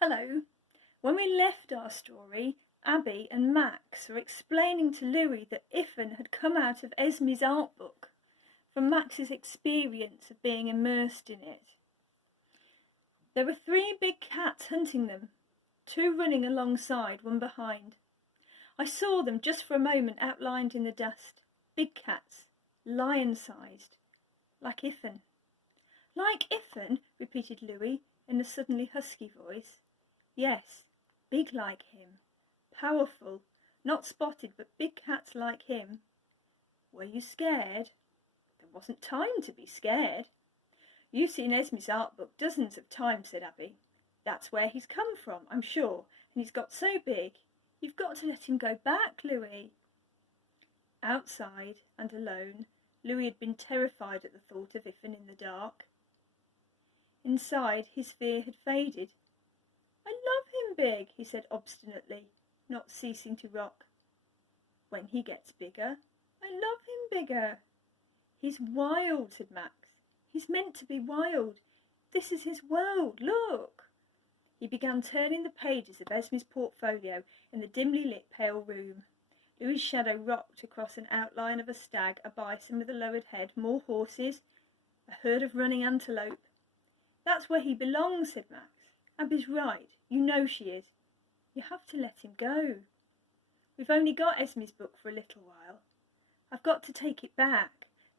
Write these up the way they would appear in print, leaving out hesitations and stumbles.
Hello. When we left our story, Abby and Max were explaining to Louis that Iffen had come out of Esme's art book from Max's experience of being immersed in it. There were 3 big cats hunting them, 2 running alongside, one behind. I saw them just for a moment outlined in the dust. Big cats, lion-sized, like Iffen. Like Iffen, repeated Louis in a suddenly husky voice. Yes, big like him, powerful, not spotted, but big cats like him. Were you scared? There wasn't time to be scared. You've seen Esme's art book dozens of times, said Abby. That's where he's come from, I'm sure, and he's got so big. You've got to let him go back, Louis. Outside and alone, Louis had been terrified at the thought of Iffen in the dark. Inside, his fear had faded. I love him big, he said obstinately, not ceasing to rock. When he gets bigger, I love him bigger. He's wild, said Max. He's meant to be wild. This is his world, look. He began turning the pages of Esme's portfolio in the dimly lit pale room. Louis's shadow rocked across an outline of a stag, a bison with a lowered head, more horses, a herd of running antelope. That's where he belongs, said Max. Abby's right. You know she is. You have to let him go. We've only got Esme's book for a little while. I've got to take it back.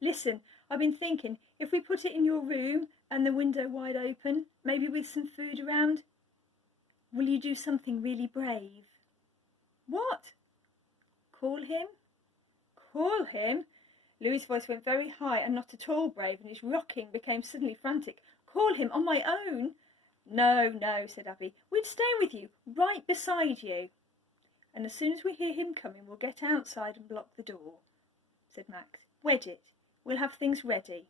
Listen, I've been thinking, if we put it in your room and the window wide open, maybe with some food around, will you do something really brave? What? Call him? Call him? Louis's voice went very high and not at all brave, and his rocking became suddenly frantic. Call him on my own? No, no, said Abby. We'd stay with you, right beside you. And as soon as we hear him coming, we'll get outside and block the door, said Max. Wed it. We'll have things ready.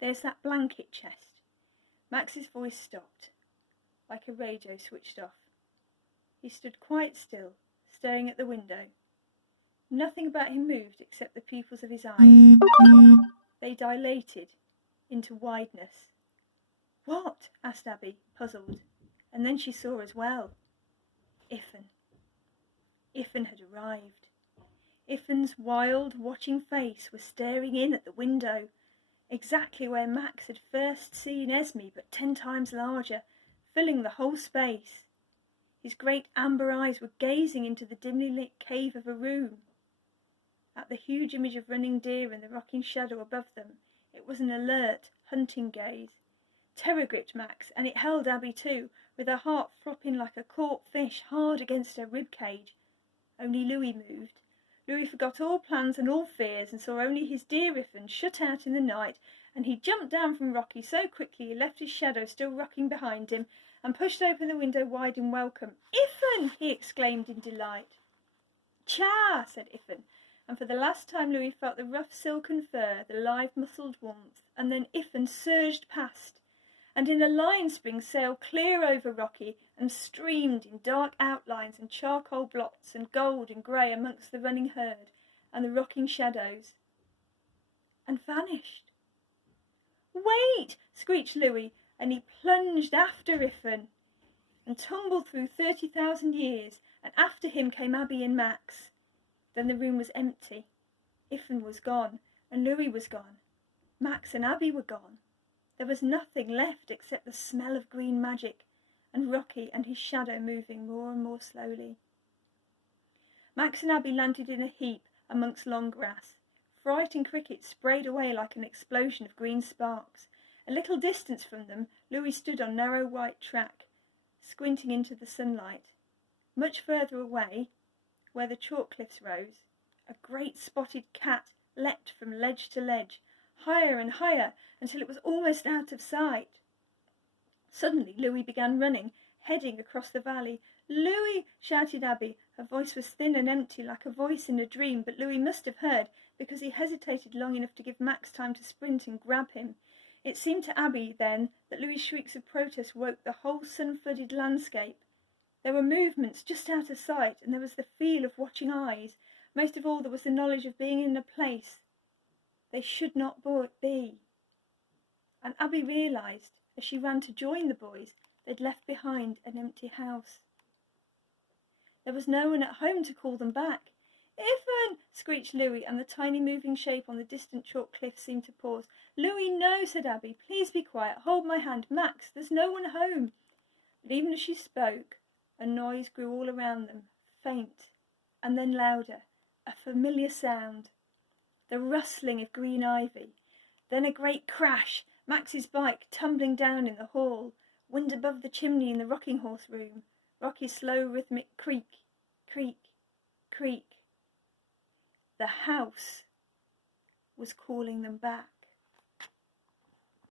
There's that blanket chest. Max's voice stopped, like a radio switched off. He stood quite still, staring at the window. Nothing about him moved except the pupils of his eyes. They dilated into wideness. What? Asked Abby, puzzled. And then she saw as well. Iffen. Iffen had arrived. Iffen's wild, watching face was staring in at the window, exactly where Max had first seen Esme, but 10 times larger, filling the whole space. His great amber eyes were gazing into the dimly lit cave of a room. At the huge image of running deer and the rocking shadow above them, it was an alert, hunting gaze. Terror gripped Max, and it held Abby too, with her heart flopping like a caught fish hard against her rib cage. Only Louis moved. Louis forgot all plans and all fears, and saw only his dear Iffen shut out in the night, and he jumped down from Rocky so quickly he left his shadow still rocking behind him, and pushed open the window wide in welcome. Iffen! He exclaimed in delight. Cha! Said Iffen, and for the last time Louis felt the rough silken fur, the live muscled warmth, and then Iffen surged past, and in a lion spring sailed clear over Rocky and streamed in dark outlines and charcoal blots and gold and grey amongst the running herd and the rocking shadows, and vanished. Wait! Screeched Louis, and he plunged after Iffen and tumbled through 30,000 years, and after him came Abby and Max. Then the room was empty. Iffen was gone, and Louis was gone. Max and Abby were gone. There was nothing left except the smell of green magic, and Rocky and his shadow moving more and more slowly. Max and Abby landed in a heap amongst long grass. Frightened crickets sprayed away like an explosion of green sparks. A little distance from them, Louis stood on narrow white track, squinting into the sunlight. Much further away, where the chalk cliffs rose, a great spotted cat leapt from ledge to ledge, higher and higher, until it was almost out of sight. Suddenly Louis began running, heading across the valley. Louis! Shouted Abby. Her voice was thin and empty, like a voice in a dream, but Louis must have heard, because he hesitated long enough to give Max time to sprint and grab him. It seemed to Abby, then, that Louis's shrieks of protest woke the whole sun-flooded landscape. There were movements just out of sight, and there was the feel of watching eyes. Most of all, there was the knowledge of being in a place they should not be. And Abby realised, as she ran to join the boys, They'd left behind an empty house. There was no one at home to call them back. "Ivan!" screeched Louis, and the tiny moving shape on the distant chalk cliff seemed to pause. "Louis, no," said Abby. "Please be quiet. Hold my hand. Max, there's no one home." But even as she spoke, a noise grew all around them, faint, and then louder, a familiar sound. The rustling of green ivy. Then a great crash, Max's bike tumbling down in the hall, wind above the chimney in the rocking horse room, Rocky's slow rhythmic creak, creak, creak. The house was calling them back.